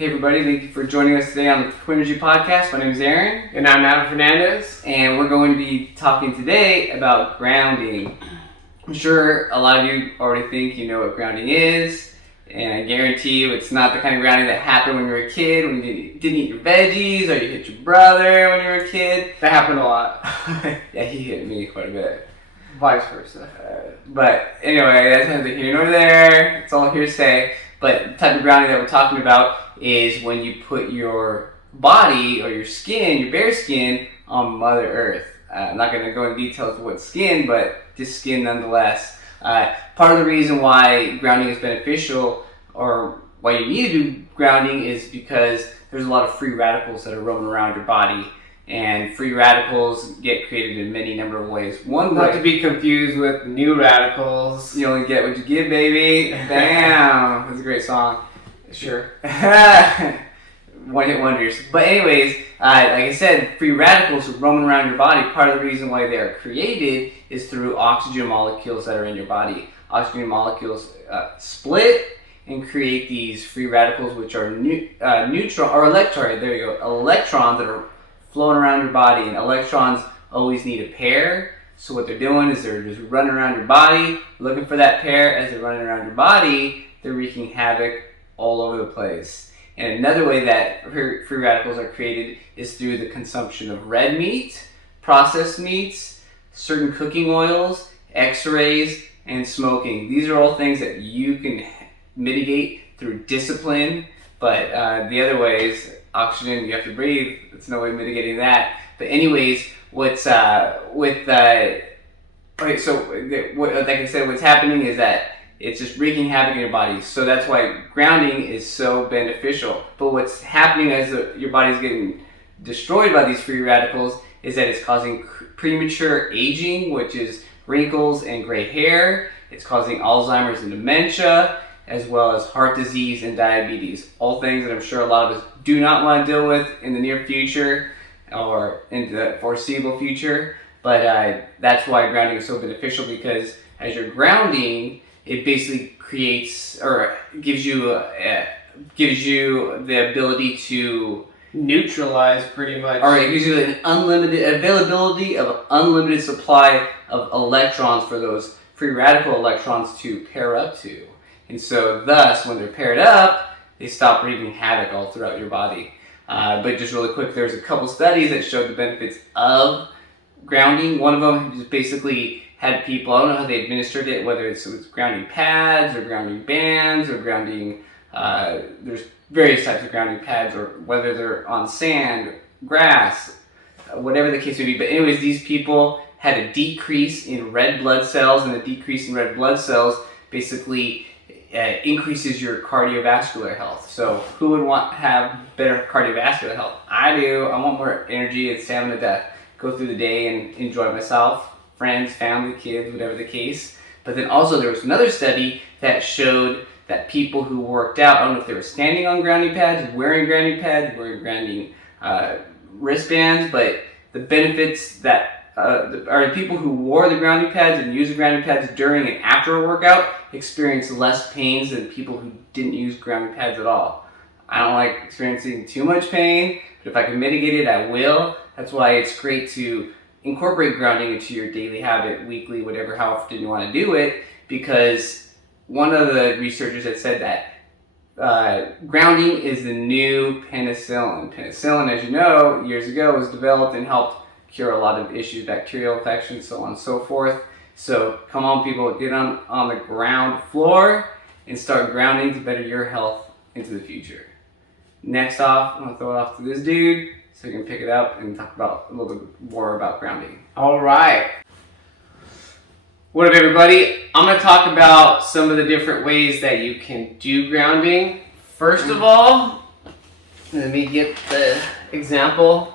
Hey everybody, thank you for joining us today on the Twinergy Podcast. My name is Aaron. And I'm Adam Fernandez. And we're going to be talking today about grounding. I'm sure a lot of you already think you know what grounding is. And I guarantee you it's not the kind of grounding that happened when you were a kid, when you didn't eat your veggies, or you hit your brother when you were a kid. That happened a lot. Yeah, he hit me quite a bit. Vice versa. But anyway, that's neither here nor there. It's all hearsay. But the type of grounding that we're talking about is when you put your body or your skin, your bare skin, on Mother Earth. I'm not going to go into details of what skin, but just skin nonetheless. Part of the reason why grounding is beneficial, or why you need to do grounding, is because there's a lot of free radicals that are roaming around your body. And free radicals get created in many number of ways. One Not way, to be confused with new radicals. you only get what you give, baby. Bam! That's a great song. Sure. One hit wonders. But anyways, like I said, free radicals are roaming around your body. Part of the reason why they are created is through oxygen molecules that are in your body. Oxygen molecules split and create these free radicals, which are electrons that are floating around your body. And electrons always need a pair. So what they're doing is they're just running around your body, looking for that pair. As they're running around your body, they're wreaking havoc all over the place. And another way that free radicals are created is through the consumption of red meat, processed meats, certain cooking oils, x-rays, and smoking. These are all things that you can mitigate through discipline, but the other ways, oxygen, you have to breathe, there's no way of mitigating that. But anyways, like I said, what's happening is that it's just wreaking havoc in your body. So that's why grounding is so beneficial. But what's happening as your body's getting destroyed by these free radicals is that it's causing premature aging, which is wrinkles and gray hair. It's causing Alzheimer's and dementia, as well as heart disease and diabetes. All things that I'm sure a lot of us do not want to deal with in the near future or in the foreseeable future. But that's why grounding is so beneficial, because as you're grounding, it basically creates or gives you the ability to Neutralize, pretty much. or it gives you an unlimited availability of unlimited supply of electrons for those free radical electrons to pair up to. And so thus, when they're paired up, they stop wreaking havoc all throughout your body. But just really quick, there's a couple studies that showed the benefits of grounding. One of them just basically had people, I don't know how they administered it, whether it's grounding pads or grounding bands or grounding, there's various types of grounding pads, or whether they're on sand, grass, whatever the case may be. But anyways, these people had a decrease in red blood cells, and the decrease in red blood cells basically increases your cardiovascular health. So who would want to have better cardiovascular health? I do. I want more energy and stamina to go through the day and enjoy myself, friends, family, kids, whatever the case. But then also there was another study that showed that people who worked out, I don't know if they were standing on grounding pads, wearing grounding wristbands, but the benefits that are the people who wore the grounding pads and used the grounding pads during and after a workout experienced less pains than people who didn't use grounding pads at all. I don't like experiencing too much pain, but if I can mitigate it, I will. That's why it's great to incorporate grounding into your daily habit, weekly, whatever, how often you want to do it, because one of the researchers had said that grounding is the new penicillin. Penicillin, as you know, years ago was developed and helped cure a lot of issues, bacterial infections, so on and so forth. So come on, people, get on the ground floor and start grounding to better your health into the future. Next off, I'm going to throw it off to this dude so you can pick it up and talk about a little bit more about grounding. All right. What up, everybody? I'm going to talk about some of the different ways that you can do grounding. First of all, let me get the example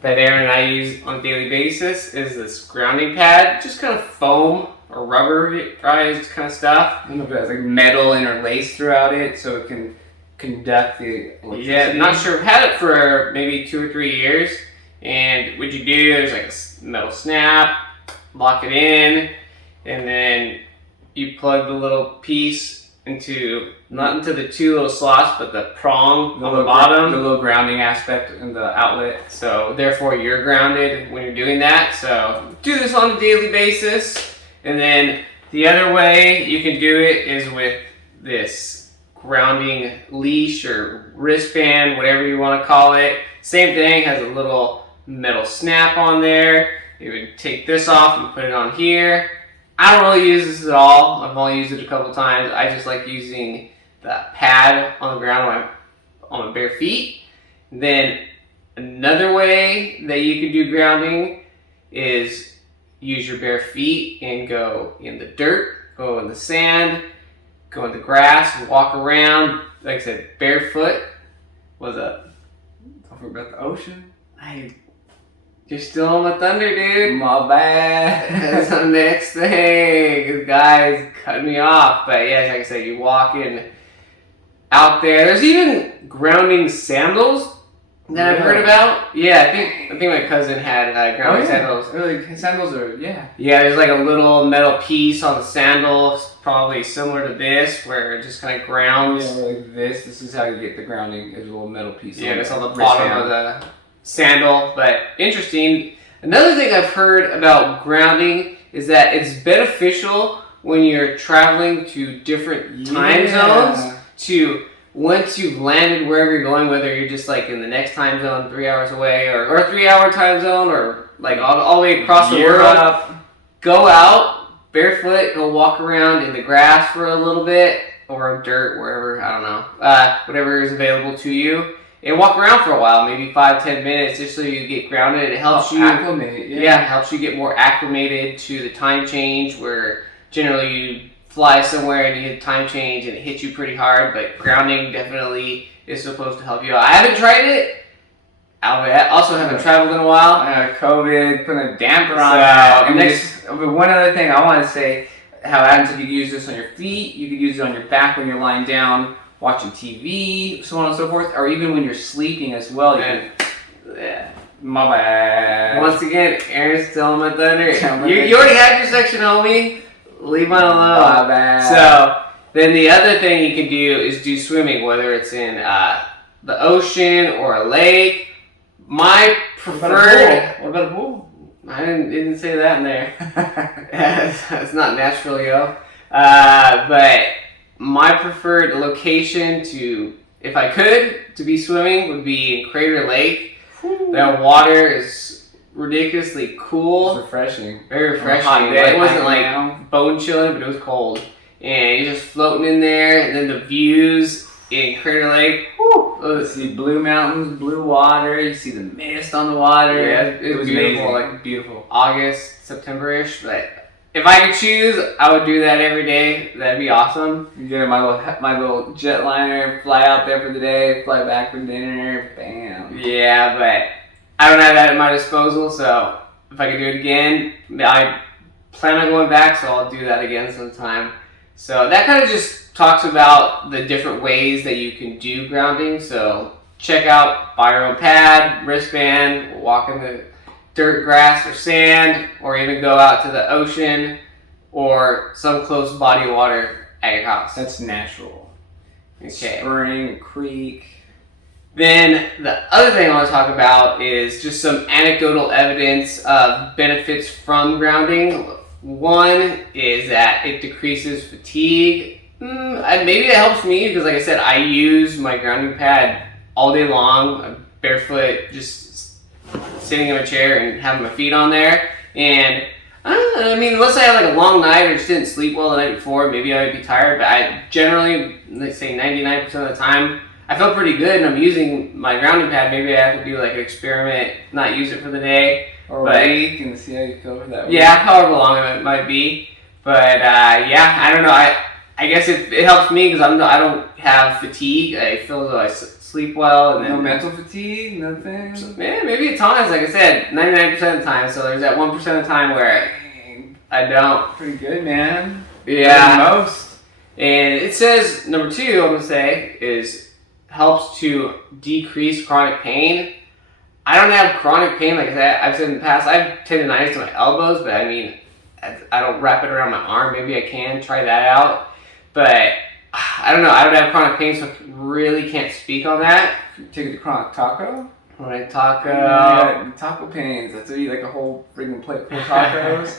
that Aaron and I use on a daily basis is this grounding pad. Just kind of foam or rubberized kind of stuff. I don't know if it has like metal interlaced throughout it so it can conduct the electricity. Yeah, not sure. I've had it for maybe 2 or 3 years. And what you do, there's like a metal snap, lock it in, and then you plug the little piece not into the two little slots, but the prong on the the bottom. little grounding aspect in the outlet. So therefore you're grounded when you're doing that. So do this on a daily basis. And then the other way you can do it is with this grounding leash or wristband, whatever you want to call it. Same thing, has a little metal snap on there. You would take this off and put it on here. I don't really use this at all. I've only used it a couple times. I just like using the pad on the ground on my bare feet. And then another way that you can do grounding is use your bare feet and go in the dirt, go in the sand, go in the grass, walk around. Like I said, barefoot. What's up? Don't forget about the ocean. You're still on my thunder, dude. My bad. That's the next thing. This guy's cutting me off. But yeah, like I said, you walk in out there. There's even grounding sandals that I've heard about. Yeah, I think my cousin had grounding sandals. Really, sandals are, yeah. Yeah, there's like a little metal piece on the sandal, probably similar to this, where it just kind of grounds. Yeah, like this. This is how you get the grounding. There's a little metal piece. Yeah, it's on the bottom of the sandal. But interesting. Another thing I've heard about grounding is that it's beneficial when you're traveling to different time zones to, once you've landed wherever you're going, whether you're just like in the next time zone 3 hours away or a 3 hour time zone or like all the way across the world, go out barefoot, go walk around in the grass for a little bit or dirt, wherever, I don't know, whatever is available to you, and walk around for a while, maybe 5-10 minutes, just so you get grounded. It helps you acclimate. Yeah, it helps you get more acclimated to the time change, where generally you fly somewhere and you hit time change and it hits you pretty hard, but grounding definitely is supposed to help you out. I haven't tried it. I also haven't traveled in a while. COVID put a damper on So, that. And next- but one other thing I want to say, how Adam said you could use this on your feet, you could use it on your back when you're lying down watching TV, so on and so forth, or even when you're sleeping as well. Yeah. My bad. Once again, Aaron's still on my thunder. Tell me. You already had your section, homie. Leave mine alone. My bad. So then the other thing you can do is do swimming, whether it's in the ocean or a lake. My preferred. What about a pool? I didn't say that in there. It's not natural, yo. But my preferred location to, if I could, to be swimming would be in Crater Lake. The water is ridiculously cool. It's refreshing. Very refreshing. On a hot day, It wasn't hanging like out. bone chilling, but it was cold. And you're just floating in there, and then the views in Crater Lake. You see blue mountains, blue water. You see the mist on the water. Yeah, it was beautiful. amazing. Like beautiful. August, September-ish. But if I could choose, I would do that every day. That'd be awesome. You get my little jetliner, fly out there for the day, fly back for dinner, bam. Yeah, but I don't have that at my disposal, so if I could do it again, I plan on going back, so I'll do that again sometime. So that kind of just talks about the different ways that you can do grounding. So check out, buy your own pad, wristband, walk in the dirt, grass, or sand, or even go out to the ocean or some close body of water at your house. That's natural. Okay. Spring, creek. Then the other thing I want to talk about is just some anecdotal evidence of benefits from grounding. One is that it decreases fatigue. Maybe it helps me because, like I said, I use my grounding pad all day long. I'm barefoot, just sitting in a chair and having my feet on there. And I mean, let's say I had like a long night or just didn't sleep well the night before, maybe I would be tired. But I generally, let's say 99% of the time, I felt pretty good, and I'm using my grounding pad. Maybe I have to do like an experiment, not use it for the day. Or But- a week and see how you feel for that week. Yeah, however long it might be. But yeah, I don't know. I guess it helps me because I don't have fatigue. I feel as though I sleep well. And then, No mental fatigue, nothing. yeah, maybe at times, like I said, 99% of the time. So there's that 1% of the time where I don't. Pretty good, man. Yeah. Better than most. And it says, number 2, I'm going to say, is helps to decrease chronic pain. I don't have chronic pain, like I've said in the past. I have tendonitis to my elbows, but I mean, I don't wrap it around my arm. Maybe I can try that out. But I don't know. I don't have chronic pain, so I really can't speak on that. Take it to chronic taco. When I talk, taco pains. That's what you eat like a whole freaking plate full of tacos.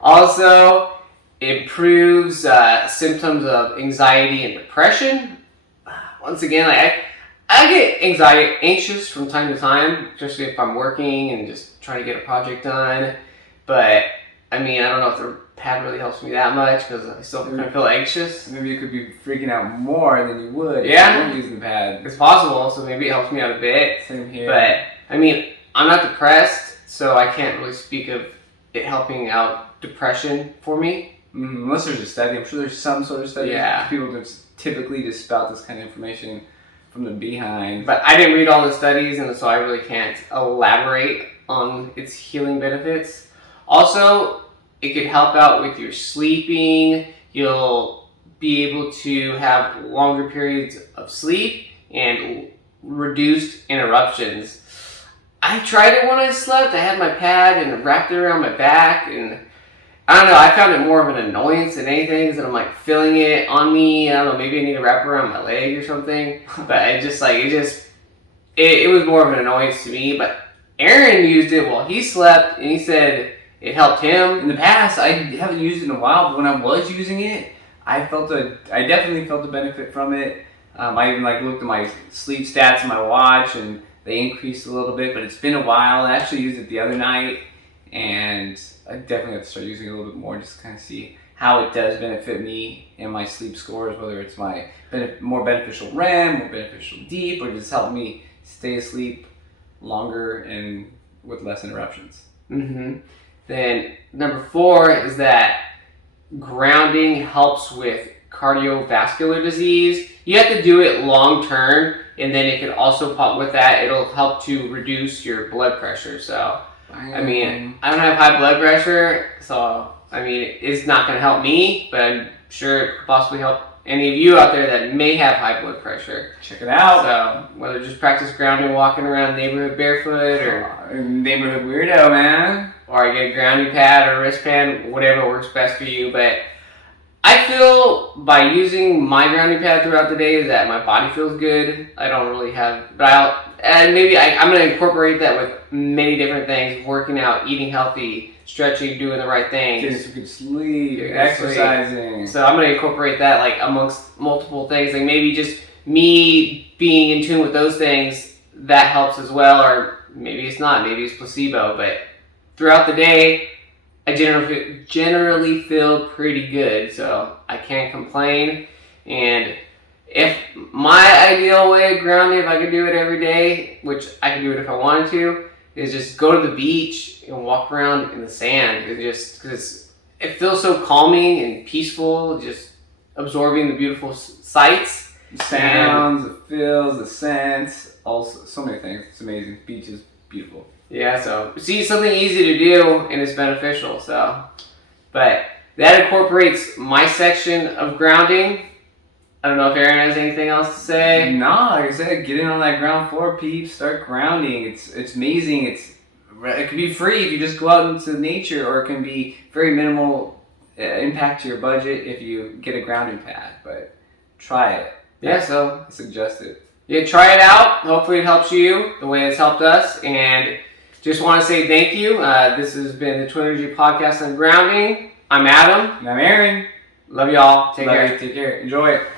Also, improves symptoms of anxiety and depression. Once again, I get anxious from time to time, especially if I'm working and just trying to get a project done. But I mean, I don't know if the pad really helps me that much because I still kind of feel anxious. Maybe you could be freaking out more than you would if you weren't using the pad. It's possible, so maybe it helps me out a bit. Same here. But I mean, I'm not depressed, so I can't really speak of it helping out depression for me. Unless there's a study. I'm sure there's some sort of study. Yeah. People just typically just spout this kind of information from the behind. But I didn't read all the studies, and so I really can't elaborate on its healing benefits. Also, it could help out with your sleeping. You'll be able to have longer periods of sleep and reduced interruptions. I tried it when I slept. I had my pad and wrapped it around my back, and I don't know, I found it more of an annoyance than anything, because I'm like feeling it on me. I don't know, maybe I need to wrap it around my leg or something. But it was more of an annoyance to me. But Aaron used it while he slept, and he said it helped him. In the past, I haven't used it in a while, but when I was using it, I definitely felt the benefit from it. I even looked at my sleep stats on my watch, and they increased a little bit, but it's been a while. I actually used it the other night, and I definitely have to start using it a little bit more just to kind of see how it does benefit me and my sleep scores, whether it's my more beneficial REM, more beneficial deep, or just help me stay asleep longer and with less interruptions. Then number 4 is that grounding helps with cardiovascular disease. You have to do it long term, and then it can also pop with that. It'll help to reduce your blood pressure. So, I mean, I don't have high blood pressure, so I mean, it's not going to help me, but I'm sure it could possibly help any of you out there that may have high blood pressure. Check it out. So, whether just practice grounding, walking around the neighborhood barefoot, or neighborhood weirdo, man, or I get a grounding pad or wristband, whatever works best for you. But I feel by using my grounding pad throughout the day that my body feels good. I don't really have, but I'm going to incorporate that with many different things: working out, eating healthy, stretching, doing the right things, getting some good sleep, exercising. So I'm going to incorporate that amongst multiple things. Maybe just me being in tune with those things, that helps as well. Or maybe it's not. Maybe it's placebo. But throughout the day, I generally feel pretty good, so I can't complain. And if my ideal way of grounding, if I could do it every day, which I could do it if I wanted to, is just go to the beach and walk around in the sand. Because it feels so calming and peaceful, just absorbing the beautiful sights. The sounds, the feels, the scents, also so many things. It's amazing. Beach is beautiful. Yeah, so see, something easy to do and it's beneficial. So, but that incorporates my section of grounding. I don't know if Aaron has anything else to say. No, like I said, get in on that ground floor, peeps. Start grounding. It's amazing. It can be free if you just go out into nature, or it can be very minimal impact to your budget if you get a grounding pad. But try it. Yeah, so I suggest it. Yeah, try it out. Hopefully it helps you the way it's helped us. And just want to say thank you. This has been the Twin Energy Podcast on grounding. I'm Adam. And I'm Aaron. Love y'all. Take care. Take care. Enjoy it.